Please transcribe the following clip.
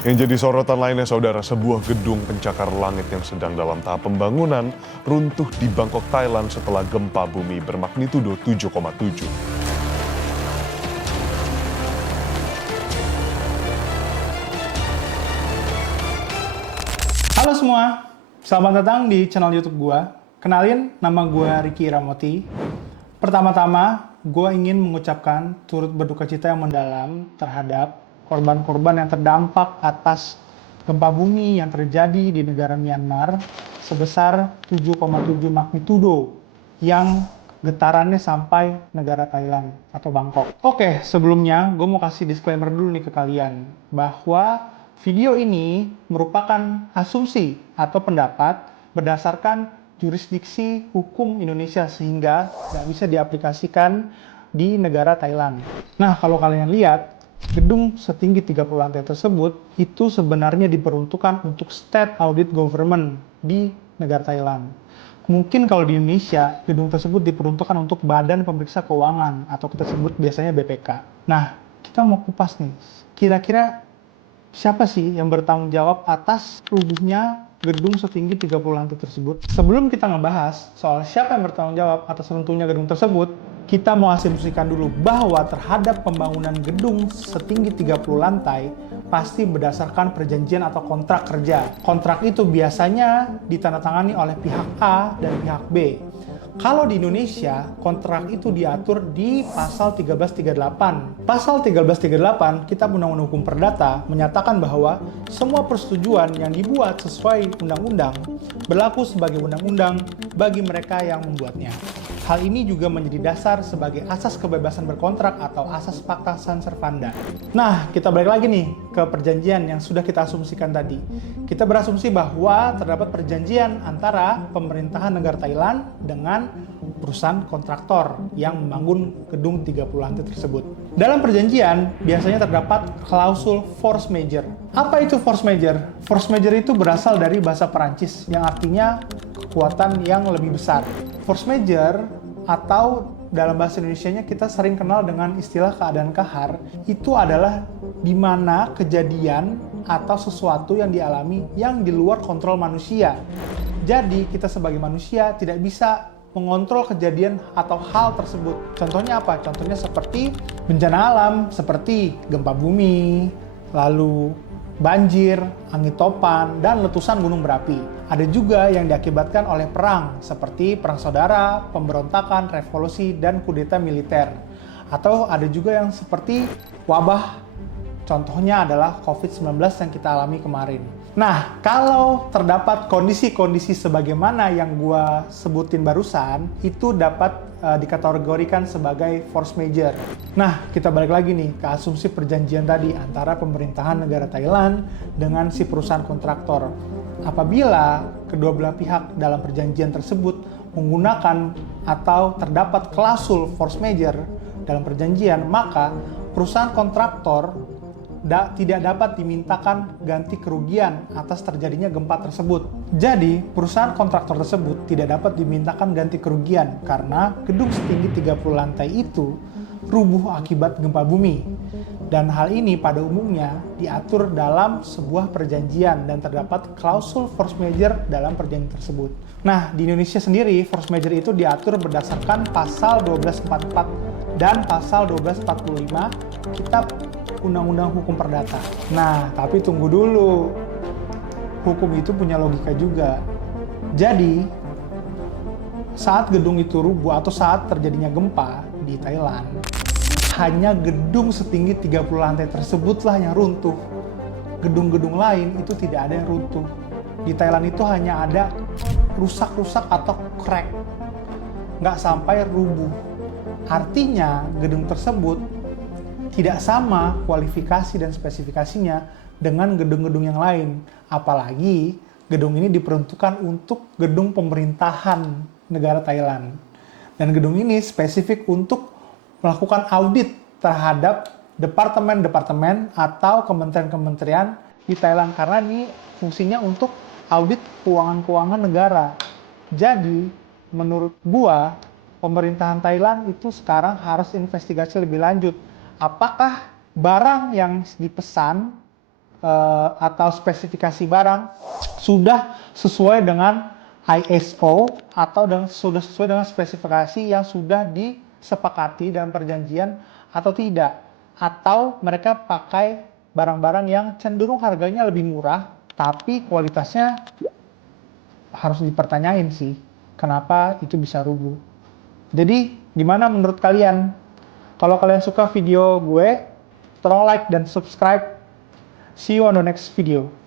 Yang jadi sorotan lainnya saudara, sebuah gedung pencakar langit yang sedang dalam tahap pembangunan runtuh di Bangkok, Thailand setelah gempa bumi bermagnitudo 7,7. Halo semua, selamat datang di channel YouTube gua. Kenalin, nama gua Ricky Ramoti. Pertama-tama, gua ingin mengucapkan turut berduka cita yang mendalam terhadap korban-korban yang terdampak atas gempa bumi yang terjadi di negara Myanmar sebesar 7,7 magnitudo yang getarannya sampai negara Thailand atau Bangkok. Oke, sebelumnya gue mau kasih disclaimer dulu nih ke kalian bahwa video ini merupakan asumsi atau pendapat berdasarkan jurisdiksi hukum Indonesia sehingga nggak bisa diaplikasikan di negara Thailand. Nah, kalau kalian lihat, gedung setinggi 30 lantai tersebut itu sebenarnya diperuntukkan untuk state audit government di negara Thailand. Mungkin kalau di Indonesia, gedung tersebut diperuntukkan untuk Badan Pemeriksa Keuangan atau kita sebut biasanya BPK. Nah, kita mau kupas nih, kira-kira siapa sih yang bertanggung jawab atas rubuhnya gedung setinggi 30 lantai tersebut? Sebelum kita ngebahas soal siapa yang bertanggung jawab atas runtuhnya gedung tersebut, kita mau asumsikan dulu bahwa terhadap pembangunan gedung setinggi 30 lantai pasti berdasarkan perjanjian atau kontrak kerja. Kontrak itu biasanya ditandatangani oleh pihak A dan pihak B. Kalau di Indonesia, kontrak itu diatur di pasal 1338. Pasal 1338 Kitab Undang-Undang Hukum Perdata menyatakan bahwa semua persetujuan yang dibuat sesuai undang-undang berlaku sebagai undang-undang bagi mereka yang membuatnya. Hal ini juga menjadi dasar sebagai asas kebebasan berkontrak atau asas Pacta Sunt Servanda. Nah, kita balik lagi nih ke perjanjian yang sudah kita asumsikan tadi. Kita berasumsi bahwa terdapat perjanjian antara pemerintahan negara Thailand dengan perusahaan kontraktor yang membangun gedung 30 lantai tersebut. Dalam perjanjian, biasanya terdapat klausul force majeure. Apa itu force majeure? Force majeure itu berasal dari bahasa Perancis yang artinya kekuatan yang lebih besar. Force majeure atau dalam bahasa Indonesianya kita sering kenal dengan istilah keadaan kahar, itu adalah di mana kejadian atau sesuatu yang dialami yang di luar kontrol manusia. Jadi kita sebagai manusia tidak bisa mengontrol kejadian atau hal tersebut. Contohnya apa? Contohnya seperti bencana alam, seperti gempa bumi, lalu banjir, angin topan, dan letusan gunung berapi. Ada juga yang diakibatkan oleh perang, seperti perang saudara, pemberontakan, revolusi, dan kudeta militer. Atau ada juga yang seperti wabah, contohnya adalah COVID-19 yang kita alami kemarin. Nah, kalau terdapat kondisi-kondisi sebagaimana yang gua sebutin barusan, itu dapat dikategorikan sebagai force majeure. Nah, kita balik lagi nih ke asumsi perjanjian tadi antara pemerintahan negara Thailand dengan si perusahaan kontraktor. Apabila kedua belah pihak dalam perjanjian tersebut menggunakan atau terdapat klausul force majeure dalam perjanjian, maka perusahaan kontraktor tidak dapat dimintakan ganti kerugian atas terjadinya gempa tersebut. Jadi, perusahaan kontraktor tersebut tidak dapat dimintakan ganti kerugian karena gedung setinggi 30 lantai itu rubuh akibat gempa bumi. Dan hal ini pada umumnya diatur dalam sebuah perjanjian dan terdapat klausul force majeure dalam perjanjian tersebut. Nah, di Indonesia sendiri force majeure itu diatur berdasarkan pasal 1244 dan pasal 1245 Kitab Undang-Undang Hukum Perdata. Nah, tapi tunggu dulu. Hukum itu punya logika juga. Jadi, saat gedung itu rubuh atau saat terjadinya gempa di Thailand, hanya gedung setinggi 30 lantai tersebutlah yang runtuh. Gedung-gedung lain itu tidak ada yang runtuh. Di Thailand itu hanya ada rusak-rusak atau crack. Nggak sampai rubuh. Artinya, gedung tersebut tidak sama kualifikasi dan spesifikasinya dengan gedung-gedung yang lain. Apalagi gedung ini diperuntukkan untuk gedung pemerintahan negara Thailand. Dan gedung ini spesifik untuk melakukan audit terhadap departemen-departemen atau kementerian-kementerian di Thailand. Karena ini fungsinya untuk audit keuangan-keuangan negara. Jadi, menurut gua, pemerintahan Thailand itu sekarang harus investigasi lebih lanjut. Apakah barang yang dipesan atau spesifikasi barang sudah sesuai dengan ISO atau sudah sesuai dengan spesifikasi yang sudah disepakati dalam perjanjian atau tidak, atau mereka pakai barang-barang yang cenderung harganya lebih murah tapi kualitasnya harus dipertanyain sih kenapa itu bisa rubuh. Jadi gimana menurut kalian? Kalau kalian suka video gue, tolong like dan subscribe. See you on the next video.